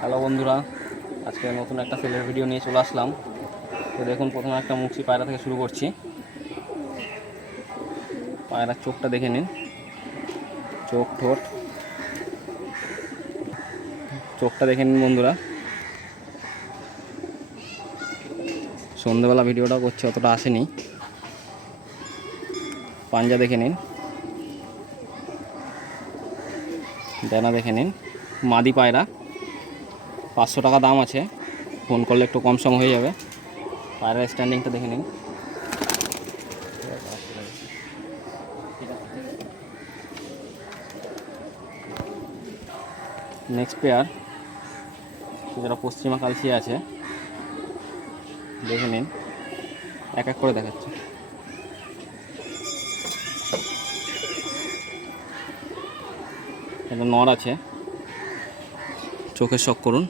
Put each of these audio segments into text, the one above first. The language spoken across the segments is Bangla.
হ্যালো বন্ধুরা, আজকে নতুন একটা সেলের ভিডিও নিয়ে চলে আসলাম। তো দেখুন, প্রথমে একটা মুচি পায়রা থেকে শুরু করছি। পায়রার চোখটা দেখে নিন, চোখ ঠোঁট চোখটা দেখে নিন বন্ধুরা। সন্ধ্যেবেলা ভিডিওটা করছি, অতটা আসেনি। পাঞ্জা দেখে নিন, ডানা দেখে নিন। মাদি পায়রা, 500 টাকা দাম আছে, ফোন করলে একটু কম সম হয়ে যাবে। পায়রার স্ট্যান্ডিংটা দেখে নিন। নেক্সট পেয়ার, যারা পশ্চিমা কালসি আছে, দেখে নিন, এক এক করে দেখাচ্ছে। এটা নর আছে, চোখের শখ করুন।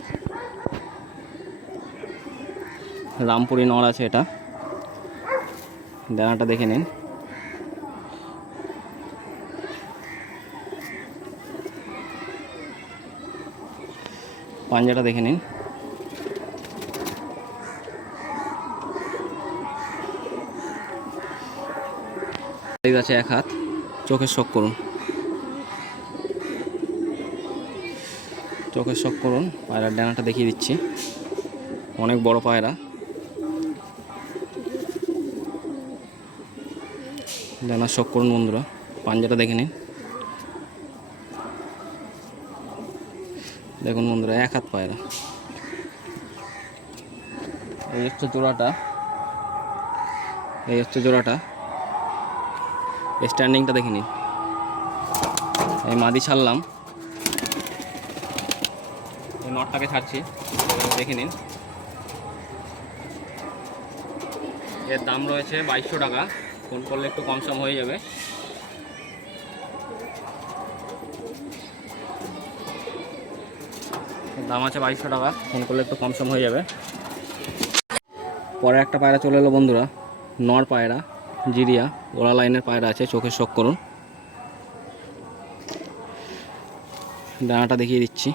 রামপুরি নর আছে, এটা ডানাটা দেখে নিন। পাঞ্জাটা দেখে নিন। সাইজ আছে 1 হাত, চোখের শখ করুন। চোখের শখ করুন। পায়রার ডানাটা দেখিয়ে দিচ্ছি, অনেক বড় পায়রা। ডানার শখ করুন বন্ধুরা। পাঞ্জাটা দেখে নিন। দেখুন বন্ধুরা, 1 হাত পায়রা। এই হচ্ছে জোড়াটা, স্ট্যান্ডিংটা দেখে নিন। এই মাদি ছাড়লাম, এই নটটাকে ছাড়ছি, দেখে নিন। এর দাম রয়েছে 2200 টাকা, ফোন করলে একটু কম সম হয়ে যাবে। দাম আছে 2200 টাকা, ফোন করলে একটু কম সম হয়ে যাবে। পরে একটা পায়রা চলে এলো বন্ধুরা, নর পায়রা, জিরিয়া ওরা লাইনের পায়রা আছে, চোখের শখ করুন। ডানাটা দেখিয়ে দিচ্ছি।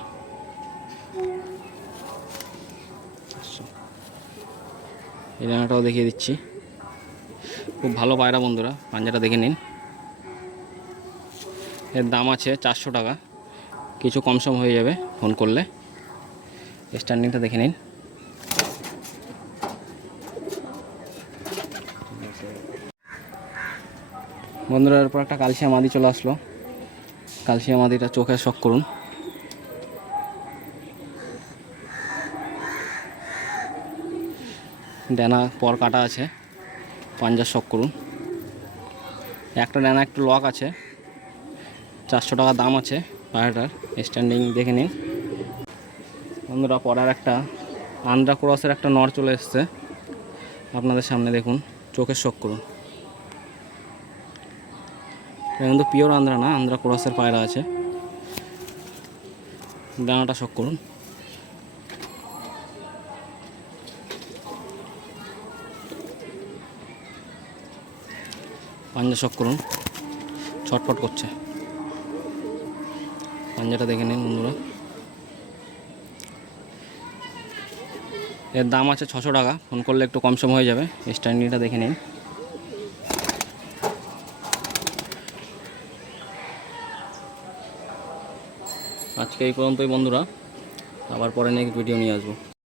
এই ডানাটাও দেখিয়ে দিচ্ছি। খুব ভালো পায়রা বন্ধুরা, পাঞ্জাটা দেখে নিন। এর দাম আছে 400 টাকা, কিছু কম সম হয়ে যাবে ফোন করলে। স্ট্যান্ডিংটা দেখে নিন। বন্ধুরা, এরপর একটা কালসিয়া মাদি চলে আসলো। কালসিয়া মাদিটা চোখের শখ করুন। ডানা পর কাটা আছে, পাঞ্জার শখ করুন। একটা ডানা একটু লক আছে, 400 টাকা দাম আছে পায়রাটার। স্ট্যান্ডিং দেখে নিন বন্ধুরা। পরার একটা আন্দ্রা ক্রসের একটা নর চলে এসছে আপনাদের সামনে, দেখুন, চোখের শখ করুন। কিন্তু পিওর আন্দ্রা না, আন্দ্রা ক্রসের পায়রা আছে। ডানাটা শখ করুন। পাঞ্জা শখ করুন, ছটফট করছে। পাঞ্জাটা দেখে নিন বন্ধুরা। এর দাম আছে 600 টাকা, ফোন করলে একটু কম সম হয়ে যাবে। স্ট্যান্ডিংটা দেখে নিন। আজকে এই পর্যন্তই বন্ধুরা, আবার পরে নেক্সট ভিডিও নিয়ে আসবো।